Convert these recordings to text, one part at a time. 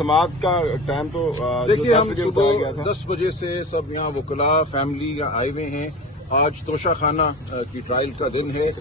समाअत का टाइम तो देखिए हम सुबह 10 बजे से सब यहाँ वकला फैमिली आए हुए हैं। आज तोशा खाना की ट्रायल का दिन है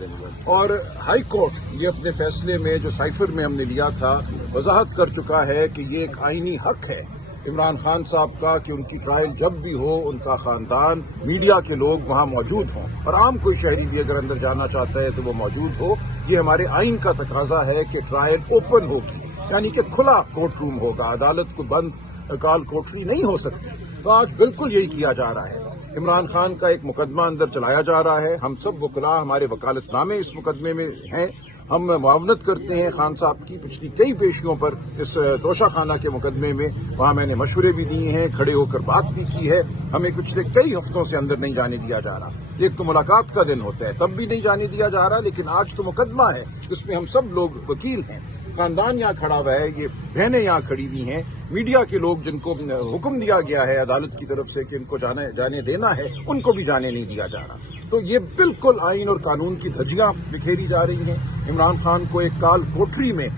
और हाई कोर्ट ये अपने फैसले में जो साइफर में हमने लिया था वजाहत कर चुका है कि ये एक आईनी हक है इमरान खान साहब का कि उनकी ट्रायल जब भी हो उनका खानदान मीडिया के लोग वहाँ मौजूद हों और आम कोई शहरी भी अगर अंदर जाना चाहता है तो वो मौजूद हो। ये हमारे आइन का तकाजा है कि ट्रायल ओपन होगी, यानी कि खुला कोर्ट रूम होगा, अदालत को बंद काल कोठरी नहीं हो सकती। तो आज बिल्कुल यही किया जा रहा है। इमरान खान का एक मुकदमा अंदर चलाया जा रहा है। हम सब वकला हमारे वकालतनामे इस मुकदमे में हैं। हम मुआवनत करते हैं खान साहब की पिछली कई पेशियों पर इस तोशा खाना के मुकदमे में। वहाँ मैंने मशवरे भी दिए हैं, खड़े होकर बात भी की है। हमें पिछले कई हफ्तों से अंदर नहीं जाने दिया जा रहा। एक तो मुलाकात का दिन होता है तब भी नहीं जाने दिया जा रहा, लेकिन आज तो मुकदमा है जिसमें हम सब लोग वकील हैं। खानदान यहाँ खड़ा हुआ है, ये बहनें यहाँ खड़ी हुई हैं, मीडिया के लोग जिनको हुक्म दिया गया है अदालत की तरफ से कि इनको जाने देना है, उनको भी जाने नहीं दिया जा रहा। तो ये बिल्कुल आइन और कानून की धज्जियां बिखेरी जा रही हैं। इमरान खान को एक काल कोठरी में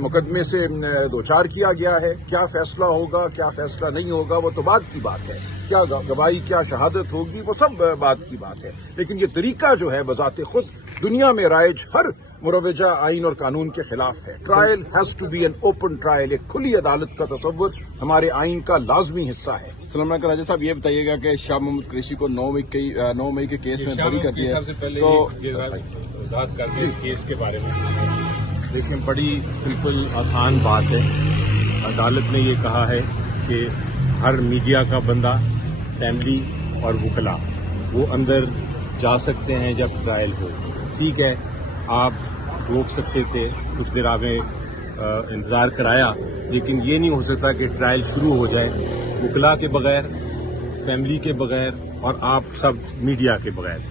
मुकदमे से दो चार किया गया है। क्या फैसला होगा क्या फैसला नहीं होगा वो तो बाद की बात है, क्या गवाही क्या शहादत होगी वो सब बात की बात है। लेकिन ये तरीका जो है बजाते खुद दुनिया में राइज हर मुरवजा आइन और कानून के खिलाफ है। Trial has to be an open trial. एक खुली अदालत का तसव्वुर हमारे आइन का लाजमी हिस्सा है। सलमान राजा साहब ये बताइएगा कि शाह महमूद कुरैशी को 9 मई के केस में बरी कर दिया, तो वजाहत करके इस केस के बारे में देखिए बड़ी सिंपल आसान बात है। अदालत ने ये कहा है कि हर मीडिया का बंदा, फैमिली और वकला वो अंदर जा सकते हैं जब ट्रायल हो। ठीक है, आप रोक सकते थे, कुछ देर आपने इंतज़ार कराया, लेकिन ये नहीं हो सकता कि ट्रायल शुरू हो जाए वकला के बगैर, फैमिली के बगैर और आप सब मीडिया के बगैर।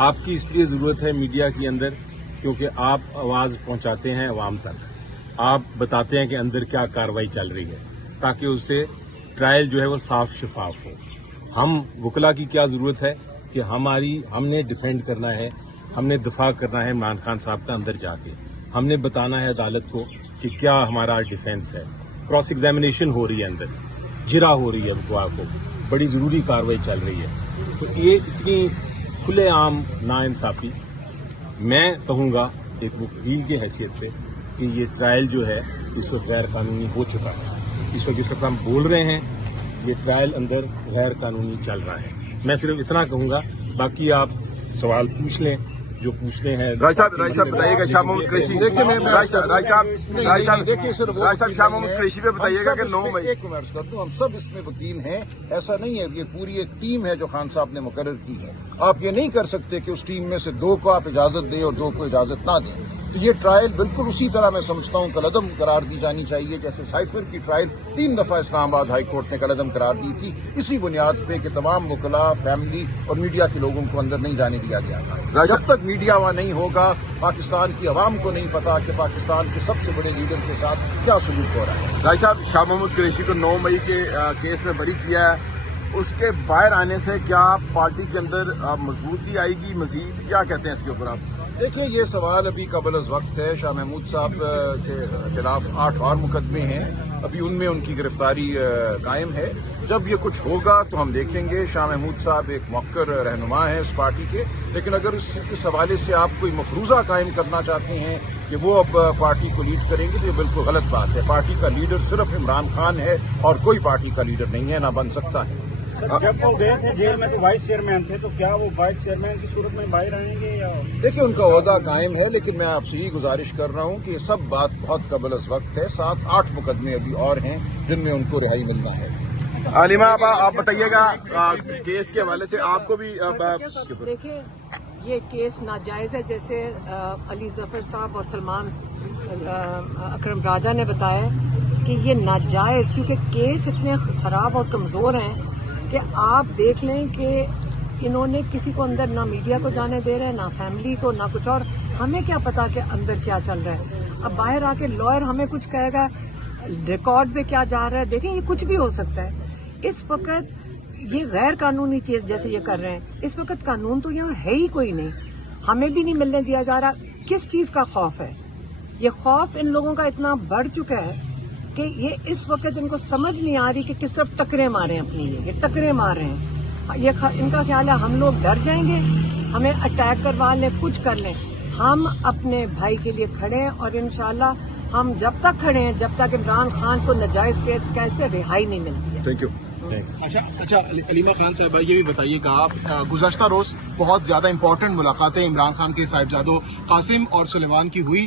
आपकी इसलिए ज़रूरत है मीडिया के अंदर क्योंकि आप आवाज़ पहुंचाते हैं अवाम तक, आप बताते हैं कि अंदर क्या कार्रवाई चल रही है ताकि उससे ट्रायल जो है वो साफ शफाफ हो। हम वकला की क्या ज़रूरत है कि हमने डिफेंड करना है, हमने दफा करना है इमरान खान साहब का अंदर जाके, हमने बताना है अदालत को कि क्या हमारा डिफेंस है। क्रॉस एग्जामिनेशन हो रही है अंदर, जिरा हो रही है गवाह को, बड़ी ज़रूरी कार्रवाई चल रही है। तो ये इतनी खुलेआम नाइंसाफ़ी, मैं कहूँगा एक वकील की हैसियत से कि ये ट्रायल जो है इस वक्त गैर कानूनी हो चुका है। इस वक्त हम बोल रहे हैं ये ट्रायल अंदर गैर कानूनी चल रहा है। मैं सिर्फ इतना कहूँगा, बाकी आप सवाल पूछ लें जो पूछने हैं। राय साहब बताइएगा शाह महमूद कुरैशी, राय साहब शाह महमूद कुरैशी पे बताइएगा कि 9 मई। एक मिनट कर दूं, हम सब इसमें वकील हैं। ऐसा नहीं है, ये पूरी एक टीम है जो खान साहब ने मुकर्रर की है। आप ये नहीं कर सकते कि उस टीम में से 2 को आप इजाजत दें और 2 को इजाजत ना दें। तो ये ट्रायल बिल्कुल उसी तरह मैं समझता हूँ कलअदम करार दी जानी चाहिए जैसे साइफर की ट्रायल 3 दफा इस्लामाबाद हाई कोर्ट ने कलअदम करार दी थी, इसी बुनियाद पे कि तमाम वकला, फैमिली और मीडिया के लोगों को अंदर नहीं जाने दिया गया था। जब तक मीडिया वहाँ नहीं होगा, पाकिस्तान की आवाम को नहीं पता कि पाकिस्तान के सबसे बड़े लीडर के साथ क्या सलूक हो रहा है। राय साहब शाह महमूद कुरैशी को 9 मई के केस में बरी किया है, उसके बाहर आने से क्या पार्टी के अंदर मजबूती आएगी मजीद, क्या कहते हैं इसके ऊपर आप? देखिए ये सवाल अभी कबल अज़ वक्त है। शाह महमूद साहब के खिलाफ 8 और मुकदमे हैं, अभी उनमें उनकी गिरफ्तारी कायम है। जब ये कुछ होगा तो हम देखेंगे। शाह महमूद साहब एक मौक़र रहनुमा है उस पार्टी के, लेकिन अगर इस हवाले से आप कोई मफरूज़ा कायम करना चाहते हैं कि वो अब पार्टी को लीड करेंगे तो ये बिल्कुल गलत बात है। पार्टी का लीडर सिर्फ इमरान खान है और कोई पार्टी का लीडर नहीं है, ना बन सकता है। जब वो गए थे जेल में तो वाइस चेयरमैन थे, तो क्या वो वाइस चेयरमैन की सूरत में बाहर आएंगे या? देखिए उनका ओहदा कायम है, लेकिन मैं आपसे यही गुजारिश कर रहा हूँ कि ये सब बात बहुत कबल अज़ वक्त है। 7-8 मुकदमे अभी और हैं जिनमें उनको रिहाई मिलना है। आलिमा आप बताइएगा केस के हवाले से आपको भी। देखिए ये केस नाजायज है, जैसे अली जफर साहब और सलमान अकरम राजा ने बताया कि ये नाजायज, क्योंकि केस इतने खराब और कमजोर हैं कि आप देख लें कि इन्होंने किसी को अंदर ना मीडिया को जाने दे रहे हैं, ना फैमिली को, ना कुछ और। हमें क्या पता कि अंदर क्या चल रहा है। अब बाहर आके लॉयर हमें कुछ कहेगा, रिकॉर्ड पे क्या जा रहा है, देखें ये कुछ भी हो सकता है। इस वक्त ये गैर कानूनी चीज जैसे ये कर रहे हैं, इस वक्त कानून तो यहाँ है ही कोई नहीं, हमें भी नहीं मिलने दिया जा रहा। किस चीज का खौफ है? ये खौफ इन लोगों का इतना बढ़ चुका है کہ یہ اس وقت ان کو سمجھ نہیں آ رہی کہ کس طرف ٹکرے مارے ہیں اپنی، یہ ٹکرے مار رہے ہیں. ان کا خیال ہے ہم لوگ ڈر جائیں گے، ہمیں اٹیک کروا لیں، کچھ کر لیں. ہم اپنے بھائی کے لیے کھڑے ہیں اور انشاءاللہ ہم جب تک کھڑے ہیں جب تک عمران خان کو ناجائز قید سے رہائی نہیں ملتی ہے. Thank you. اچھا علیمہ خان صاحبہ، یہ بھی بتائیے گا آپ، گزشتہ روز بہت زیادہ امپورٹنٹ ملاقاتیں عمران خان کے صاحبزادوں قاسم اور سلیمان کی ہوئی،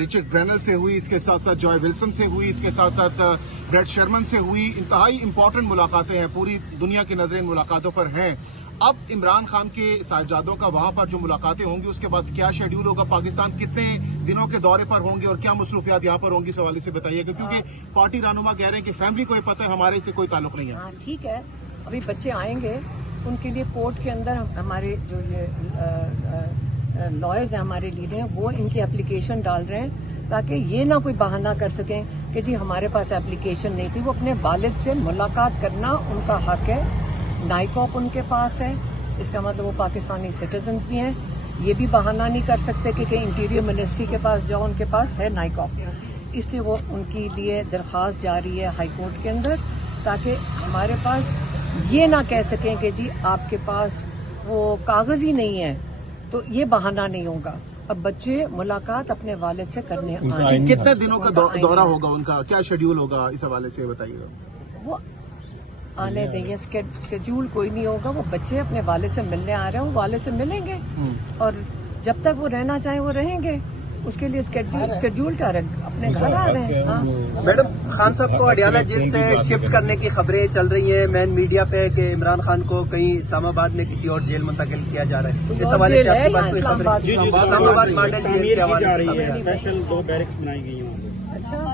رچرڈ برینل سے ہوئی، اس کے ساتھ ساتھ جوائے ولسن سے ہوئی، اس کے ساتھ ساتھ بریٹ شرمن سے ہوئی. انتہائی امپورٹنٹ ملاقاتیں ہیں، پوری دنیا کی نظریں ان ملاقاتوں پر ہیں. اب عمران خان کے صاحبزادوں کا وہاں پر جو ملاقاتیں ہوں گی اس کے بعد کیا شیڈیول ہوگا؟ پاکستان کتنے دنوں کے دورے پر ہوں گے اور کیا مصروفیات یہاں پر ہوں گی، اس حوالے سے بتائیے گا، کیونکہ پارٹی رہنما کہہ رہے ہیں کہ فیملی کو یہ پتہ ہے، ہمارے سے کوئی تعلق نہیں ہے. ہاں ٹھیک ہے، ابھی بچے آئیں گے، ان کے لیے کورٹ کے اندر ہمارے جو یہ لائرز ہیں، ہمارے لیڈر ہیں، وہ ان کی اپلیکیشن ڈال رہے ہیں تاکہ یہ نہ کوئی بہانہ کر سکیں کہ جی ہمارے پاس اپلیکیشن نہیں تھی. وہ اپنے والد سے ملاقات کرنا ان کا حق ہے. نائکاپ ان کے پاس ہے، اس کا مطلب وہ پاکستانی سٹیزنز بھی ہیں. یہ بھی بہانہ نہیں کر سکتے کہ کہیں انٹیریئر منسٹری کے پاس جاؤ، ان کے پاس ہے نائکاپ. اس لیے وہ ان کے لیے درخواست جاری ہے ہائی کورٹ کے اندر تاکہ ہمارے پاس یہ نہ کہہ سکیں کہ جی آپ کے پاس وہ کاغذ ہی نہیں ہے، تو یہ بہانہ نہیں ہوگا. اب بچے ملاقات اپنے والد سے کرنے آئیں. کتنے دنوں کا دورہ ہوگا ان کا، کیا شیڈیول ہوگا، اس حوالے سے بتائیے گا. وہ آنے دیں گے، اسکیڈول کوئی نہیں ہوگا. وہ بچے اپنے والد سے ملنے آ رہے ہیں، وہ والد سے ملیں گے اور جب تک وہ رہنا چاہیں وہ رہیں گے. اس کے لیے اسکیڈول کیا رکھ اپنے گھر آ رہے ہیں. ہاں میڈم، خان صاحب کو اڈیالہ جیل سے شفٹ کرنے کی خبریں چل رہی ہیں مین میڈیا پہ کہ عمران خان کو کہیں اسلام آباد میں کسی اور جیل منتقل کیا جا رہا ہے. اس حوالے سے آپ کے پاس کوئی خبر ہے؟ اسلام آباد ماڈل جیل کے حوالے سے اسپیشل 2 بیرکس بنائی گئی ہیں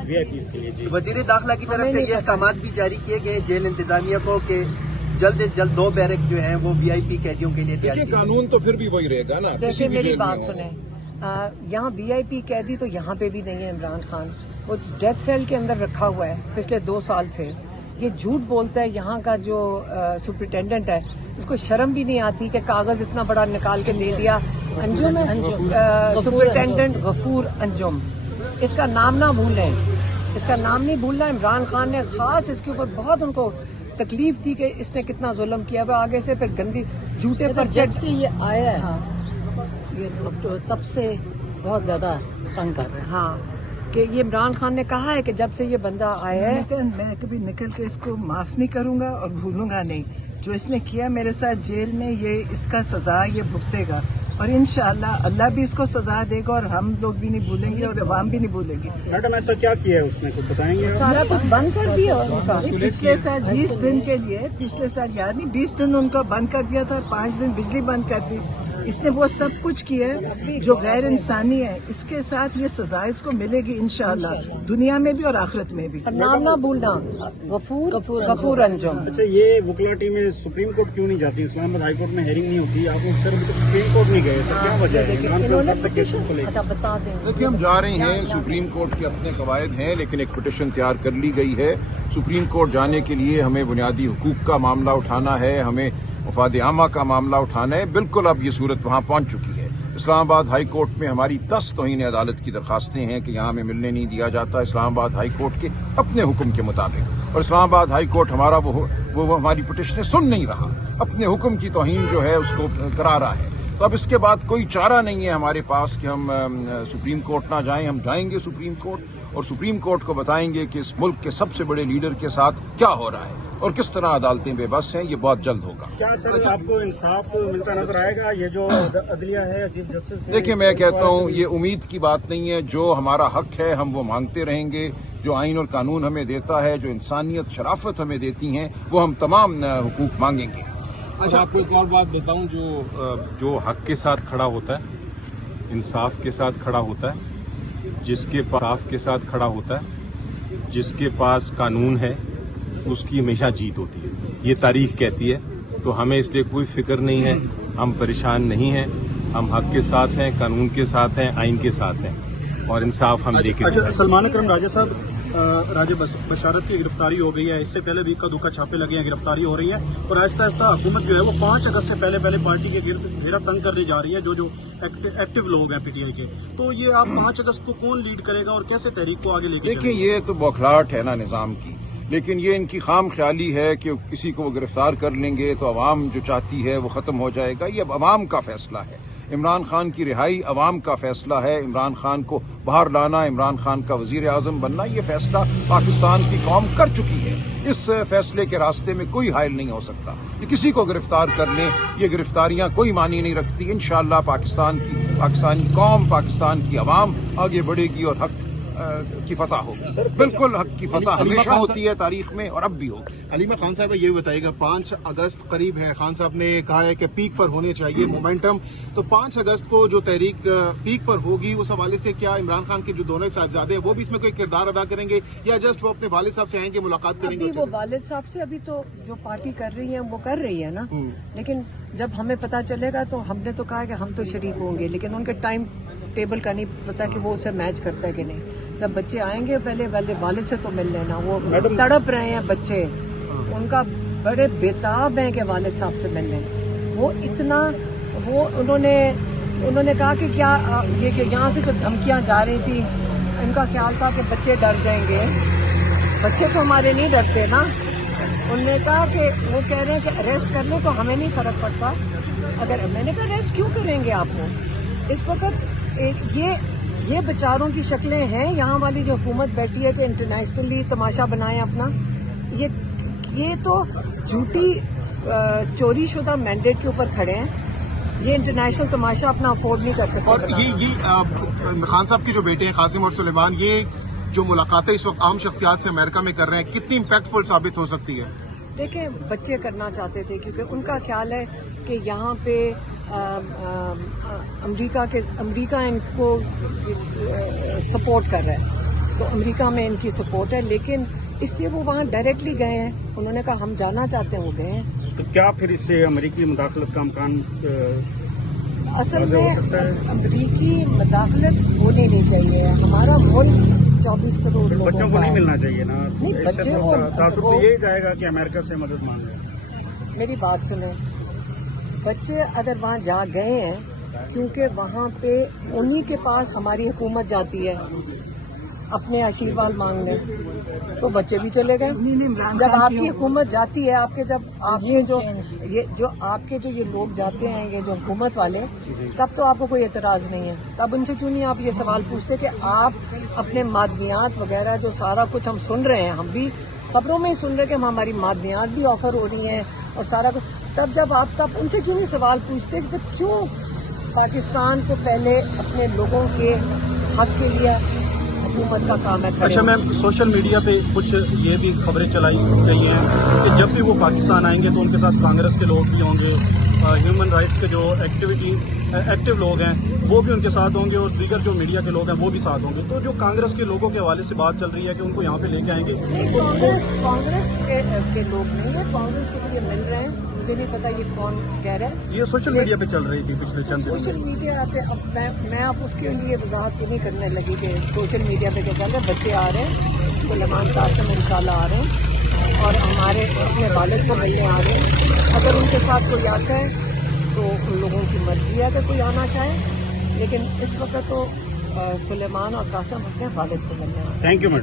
وی آئی پیز کے لیے. وزیر داخلہ کی طرف سے یہ احکامات بھی جاری کیے گئے جیل انتظامیہ کو کہ جلد از جلد 2 بیرک جو ہیں وہ وی آئی پی قیدیوں کے لیے تیار کیے. قانون تو پھر بھی وہی رہے گا نا. دیکھیں میری بات سنیں، یہاں وی آئی پی قیدی تو یہاں پہ بھی نہیں ہے. عمران خان وہ ڈیتھ سیل کے اندر رکھا ہوا ہے پچھلے 2 سال سے. یہ جھوٹ بولتا ہے. یہاں کا جو سپرنٹینڈنٹ ہے اس کو شرم بھی نہیں آتی کہ کاغذ اتنا بڑا نکال کے دے دیا. انجم ہے سپرنٹینڈنٹ غفور انجم، اس کا نام نہ بھولیں، اس کا نام نہیں بھولنا. عمران خان نے خاص اس کے اوپر بہت ان کو تکلیف تھی کہ اس نے کتنا ظلم کیا ہوا. آگے سے پھر گندی جھوٹے پر جب سے یہ آیا ہے یہ تب سے بہت زیادہ تنگ کر رہے ہیں. ہاں کہ یہ عمران خان نے کہا ہے کہ جب سے یہ بندہ آیا ہے میں کبھی نکل کے اس کو معاف نہیں کروں گا اور بھولوں گا نہیں. جو اس نے کیا میرے ساتھ جیل میں، یہ اس کا سزا یہ بھگتے گا اور انشاءاللہ اللہ بھی اس کو سزا دے گا اور ہم لوگ بھی نہیں بھولیں گے اور عوام بھی نہیں بھولے گی. میڈم ایسا کیا کیا ہے اس نے، کچھ بتائیں گے؟ سارا کچھ بند کر دیا ان کا. پچھلے سال 20 دن کے لیے، پچھلے سال یاد نہیں 20 دن ان کو بند کر دیا تھا، 5 دن بجلی بند کر دی. اس نے وہ سب کچھ کیا ہے جو غیر انسانی ہے. اس کے ساتھ یہ سزا اس کو ملے گی انشاءاللہ، دنیا میں بھی اور آخرت میں بھی. نام نہ بھولنا، غفور انجم. اچھا، یہ وکلا ٹیم میں سپریم کورٹ کیوں نہیں جاتی؟ اسلام آباد ہائی کورٹ میں ہیئرنگ نہیں ہوتی، آپ صرف سپریم کورٹ نہیں گئے، تو کیا وجہ ہے؟ اچھا بتا دیں. دیکھیے ہم جا رہے ہیں، سپریم کورٹ کے اپنے قواعد ہیں، لیکن ایک پٹیشن تیار کر لی گئی ہے. سپریم کورٹ جانے کے لیے ہمیں بنیادی حقوق کا معاملہ اٹھانا ہے، ہمیں مفاد عامہ کا معاملہ اٹھانا ہے. بالکل اب یہ صورت وہاں پہنچ چکی ہے. اسلام آباد ہائی کورٹ میں ہماری 10 توہین عدالت کی درخواستیں ہیں کہ یہاں ہمیں ملنے نہیں دیا جاتا اسلام آباد ہائی کورٹ کے اپنے حکم کے مطابق، اور اسلام آباد ہائی کورٹ ہمارا وہ ہماری پٹیشنیں سن نہیں رہا، اپنے حکم کی توہین جو ہے اس کو کرا رہا ہے. تو اب اس کے بعد کوئی چارہ نہیں ہے ہمارے پاس کہ ہم سپریم کورٹ نہ جائیں. ہم جائیں گے سپریم کورٹ اور سپریم کورٹ کو بتائیں گے کہ اس ملک کے سب سے بڑے لیڈر کے ساتھ کیا ہو رہا ہے اور کس طرح عدالتیں بے بس ہیں. یہ بہت جلد ہوگا. کیا سر آپ کو انصاف ملتا نظر آئے گا؟ یہ جو عدلیہ ہے، چیف جسٹس، دیکھیں میں کہتا ہوں یہ امید کی بات نہیں ہے. جو ہمارا حق ہے ہم وہ مانگتے رہیں گے. جو آئین اور قانون ہمیں دیتا ہے، جو انسانیت شرافت ہمیں دیتی ہیں، وہ ہم تمام حقوق مانگیں گے. اچھا آپ کو ایک اور بات بتاؤں، جو حق کے ساتھ کھڑا ہوتا ہے، انصاف کے ساتھ کھڑا ہوتا ہے، جس کے پاس انصاف کے ساتھ کھڑا ہوتا ہے، جس کے پاس قانون ہے، اس کی ہمیشہ جیت ہوتی ہے. یہ تاریخ کہتی ہے. تو ہمیں اس لیے کوئی فکر نہیں ہے، ہم پریشان نہیں ہیں. ہم حق کے ساتھ ہیں، قانون کے ساتھ ہیں، آئین کے ساتھ ہیں اور انصاف ہم لے کے. سلمان اکرم راجہ صاحب राजा बशारत की गिरफ्तारी हो गई है, इससे पहले भी इक्का दुक्का छापे लगे हैं, गिरफ्तारी हो रही है और आहिस्ता आहिस्ता हुकूमत जो है वो 5 अगस्त से पहले पार्टी के घेरा तंग करने जा रही है जो एक्टिव लोग हैं पीटीआई के। तो ये आप 5 अगस्त को कौन लीड करेगा और कैसे तहरीक को आगे लेके देखिए, ये तो बौखलाहट है ना निज़ाम की, लेकिन ये इनकी खाम ख्याली है कि किसी को वो गिरफ्तार कर लेंगे तो अवाम जो चाहती है वो ख़त्म हो जाएगा। ये अब अवाम का फैसला है। इमरान खान की रिहाई अवाम का फैसला है। इमरान खान को बाहर लाना, इमरान खान का वज़ीर आज़म बनना, ये फैसला पाकिस्तान की कौम कर चुकी है। इस फैसले के रास्ते में कोई हायल नहीं हो सकता। ये किसी को गिरफ्तार कर लें, ये गिरफ्तारियां कोई मानी नहीं रखती। इंशाअल्लाह पाकिस्तानी कौम, पाकिस्तान की अवाम आगे बढ़ेगी और हक की फतह होगी। बिल्कुल हक की फतह हमेशा होती है तारीख में और अब भी होगी। अलीमा खान साहब ये बताइएगा, 5 अगस्त करीब है, खान साहब ने कहा है कि पीक पर होने चाहिए मोमेंटम, तो 5 अगस्त को जो तहरीक पीक पर होगी उस हवाले से क्या इमरान खान के जो दोनों साहबजादे हैं वो भी इसमें कोई किरदार अदा करेंगे या जस्ट वो अपने वालिद साहब से आएंगे, मुलाकात करेंगे? अभी वो वालिद साहब से अभी तो जो पार्टी कर रही है वो कर रही है ना, लेकिन जब हमें पता चलेगा तो हमने तो कहा कि हम तो शरीक होंगे, लेकिन उनके टाइम टेबल का नहीं पता कि वो उसे मैच करता है कि नहीं। जब बच्चे आएंगे पहले वालिद से तो मिल लेना। वो तड़प रहे हैं बच्चे, उनका बड़े बेताब हैं कि वालिद साहब से मिल लें। वो इतना उन्होंने कहा कि क्या ये कि यहाँ से जो धमकियाँ जा रही थी, इनका ख्याल था कि बच्चे डर जाएंगे। बच्चे तो हमारे नहीं डरते ना। उन्होंने कहा कि वो कह रहे हैं कि अरेस्ट करने तो हमें नहीं फर्क पड़ता। अगर मैंने कहा अरेस्ट क्यों करेंगे आपको इस वक्त? ये बेचारों की शक्लें हैं। यहाँ वाली जो हुकूमत बैठी है कि इंटरनेशनली तमाशा बनाए अपना, ये तो झूठी चोरी शुदा मैंडेट के ऊपर खड़े हैं। ये इंटरनेशनल तमाशा अपना अफोर्ड नहीं कर सकते। और ये खान साहब के जो बेटे हैं कासिम और सुलेमान, ये जो मुलाकातें इस वक्त आम शख्सियात से अमेरिका में कर रहे हैं, कितनी इम्पैक्टफुल साबित हो सकती है? देखें, बच्चे करना चाहते थे क्योंकि उनका ख्याल है कि यहाँ पे अमेरिका इनको सपोर्ट कर रहा है, तो अमेरिका में इनकी सपोर्ट है, लेकिन इसलिए वो वहाँ डायरेक्टली गए हैं। उन्होंने कहा हम जाना चाहते हैं, वो गए हैं। तो क्या फिर इससे अमेरिकी मुदाखलत का अमकान असल में अमेरिकी मुदाखलत होनी नहीं चाहिए। हमारा मुल्क 24 करोड़ लोगों बच्चों को नहीं मिलना चाहिए ना। नहीं, बच्चे तासुब तो यही जाएगा कि अमेरिका से मदद मांगे। मेरी बात सुने, बच्चे अगर वहाँ जा गए हैं क्योंकि वहाँ पे उन्हीं के पास हमारी हुकूमत जाती है अपने आशीर्वाद मांगने, तो बच्चे भी चले गए। जब आपकी हुकूमत जाती है, आपके जो ये लोग जाते हैं, ये जो हुकूमत वाले, तब तो आपको कोई एतराज़ नहीं है। तब उनसे क्यों नहीं आप ये सवाल पूछते कि आप अपने मादनियात वगैरह जो सारा कुछ हम सुन रहे हैं, हम भी खबरों में ही सुन रहे हैं कि हमारी मादनियात भी ऑफर हो रही हैं और सारा कुछ, तब उनसे क्यों नहीं सवाल पूछते कि क्यों पाकिस्तान को पहले अपने लोगों के हक के लिए हुकूमत का काम है। अच्छा मैम, सोशल मीडिया पे कुछ ये भी खबरें चलाई गई हैं कि जब भी वो पाकिस्तान आएंगे तो उनके साथ कांग्रेस के लोग भी होंगे, ह्यूमन राइट्स के जो एक्टिव लोग हैं वो भी उनके साथ होंगे और दीगर जो मीडिया के लोग हैं वो भी साथ होंगे। तो जो कांग्रेस के लोगों के हवाले से बात चल रही है कि उनको यहाँ पे लेके आएंगे, कांग्रेस के लोग नहीं है, कांग्रेस के लिए मिल रहे हैं। मुझे नहीं पता ये कौन कह रहा है। ये सोशल मीडिया पे चल रही थी पिछले चंद दिनों। सोशल मीडिया पे अब मैं आप उसके लिए वजाहत नहीं करने लगी कि सोशल मीडिया पे क्या चल रहा है। बच्चे आ रहे हैं, सुलेमान कासिम इंशाल्लाह आ रहे हैं और हमारे अपने वालिद को मिलने आ रहे हैं। अगर उनके साथ कोई आता है तो उन लोगों की मर्जी है अगर कोई आना चाहे, लेकिन इस वक्त तो सुलेमान और कासिम अपने वालिद को मिलने आ रहे हैं। Thank you madam.